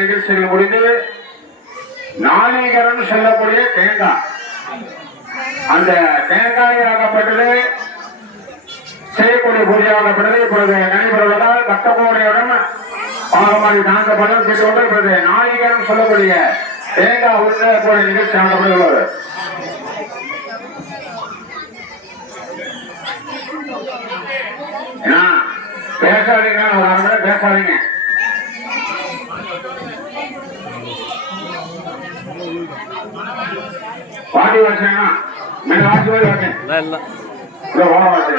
நிகழ்ச்சிகள் முடிந்து நாளிகரம் சொல்லக்கூடிய தேங்காய் அந்த தேங்காயாகப்பட்டது செய்யக்கூடிய பூஜையாகப்பட்டது இப்பொழுது நடைபெறுவதால் பக்தகோடையுடன் பாகமாடி தாங்கப்படும் கேட்டுக்கொண்டு இப்பொழுது நாளிகரம் சொல்லக்கூடிய தேங்காய் உள்ள நிகழ்ச்சி ஆகப்படுகிறது. பேசாதீங்க, ஒரு அரை மணி பேசாதீங்க. பாட்டி வாசினா மேல வாசி போய் வாசி இல்ல ஓட வாசி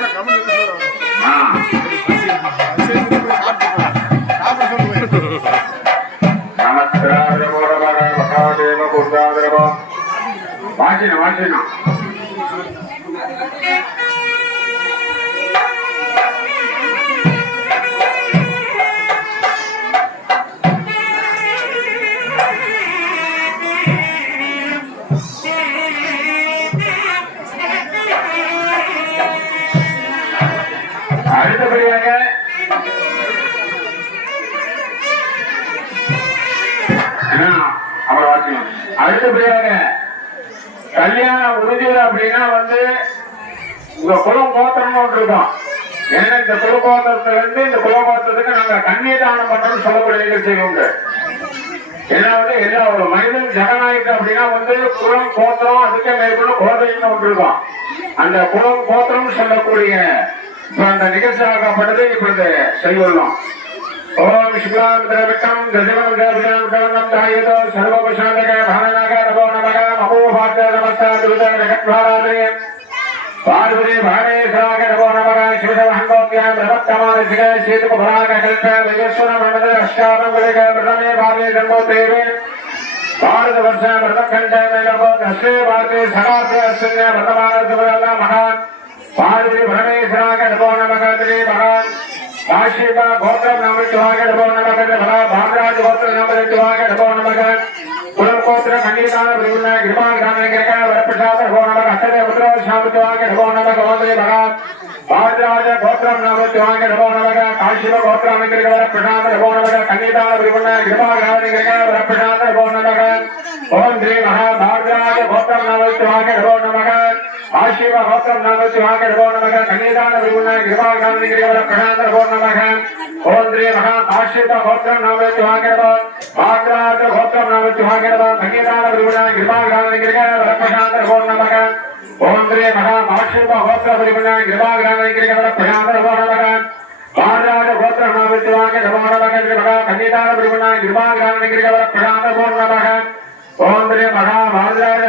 வாசினா வாசினா அடுத்தபடியாக கல்யாணம் உறுதியில் அப்படின்னா உங்க குலம் கோத்திரம்னு ஒன்று இருக்கும். ஏன்னா இந்த குலகோத்திரத்துல இருந்து இந்த குலகோத்திரத்துக்கு நாங்க கண்ணீர் தானம் பண்றோம்னு சொல்லக்கூடிய நிகழ்ச்சிகள் உண்டு. ஏன்னா எல்லா ஒரு மனிதன் ஜனநாயகம் அப்படின்னா குலம் கோத்திரம் அதுக்கே மேற்கொள்ள கோதைன்னு ஒன்று இருக்கும். அந்த குலம் கோத்திரம் சொல்லக்கூடிய அந்த நிகழ்ச்சியாகப்பட்டது இப்பொழுது செய்யுள்ளோம். ஓம் சுக்லாம் திரவிட்டம் கதிவம் தேவகம் கவனம் தாயதோ சர்வபுஷாந்தக பாரணக நமோ நமக நமோ பாத்த நமஸ்தா துருத ஜகத்வாராதே பார்வதி பாணேஸ்வராக நமோ நமக சிவசவஹங்கோப்யாம் பிரமத்தமானசிக சேதுபராக கல்ப விஜேஸ்வர மண்டல அஷ்டாபங்களிக பிரதமே பாதே ஜன்மோத்தேவே பாரத வருஷ பிரதக்கண்ட மேலபோ தஸ்ரே பாரதே சகார்த்தே அஸ்வின்ய பிரதமான துபரத மகான் பார்வதி பரமேஸ்வராக நமோ நமக திரே மகான் காஷிபா கோத்திரம் நமச்சிவாக நமோ நமக பல பாமராஜ் கோத்திர நமச்சிவாக நமோ நமக குலம் கோத்திர கண்ணீதான பிரபுன கிருபால் காமேங்கரக வரப்பிரசாத நமோ நமக அச்சதே புத்திர சாமத்துவாக நமோ நமக கோத்திர மகான் பாரதராஜ கோத்திரம் நமச்சிவாக நமோ நமக காஷிப கோத்திர அமைங்கரக வரப்பிரசாத நமோ நமக கண்ணீதான பிரபுன கிருபால் காமேங்கரக வரப்பிரசாத நமோ நமக ஓம் ஸ்ரீ மகா பாரதராஜ கோத்திரம் நமச்சிவாக நமோ காஷிவ கோத்திரம் நாமத்து வாங்கிடுவோ நமக கன்னிதான விருகுணாய கிருபாகாரணி கிரிவல பிரகாந்தரவோ நமக ஓம் ஸ்ரீ மகா காஷிவ கோத்திரம் நாமத்து வாங்கிடுவோ பாத்ராஜ கோத்திரம் நாமத்து வாங்கிடுவோ கன்னிதான விருகுணாய கிருபாகாரணி கிரிவல பிரகாந்தரவோ நமக ஓம் ஸ்ரீ மகா காஷிவ கோத்திர விருகுணாய கிருபாகாரணி கிரிவல பிரகாந்தரவோ நமக பாத்ராஜ கோத்திரம் நாமத்து வாங்கிடுவோ நமக ஸ்ரீ மகா கன்னிதான விருகுணாய கிருபாகாரணி கிரிவல பிரகாந்தரவோ நமக ஓம் ஸ்ரீ மகா பாத்ராஜ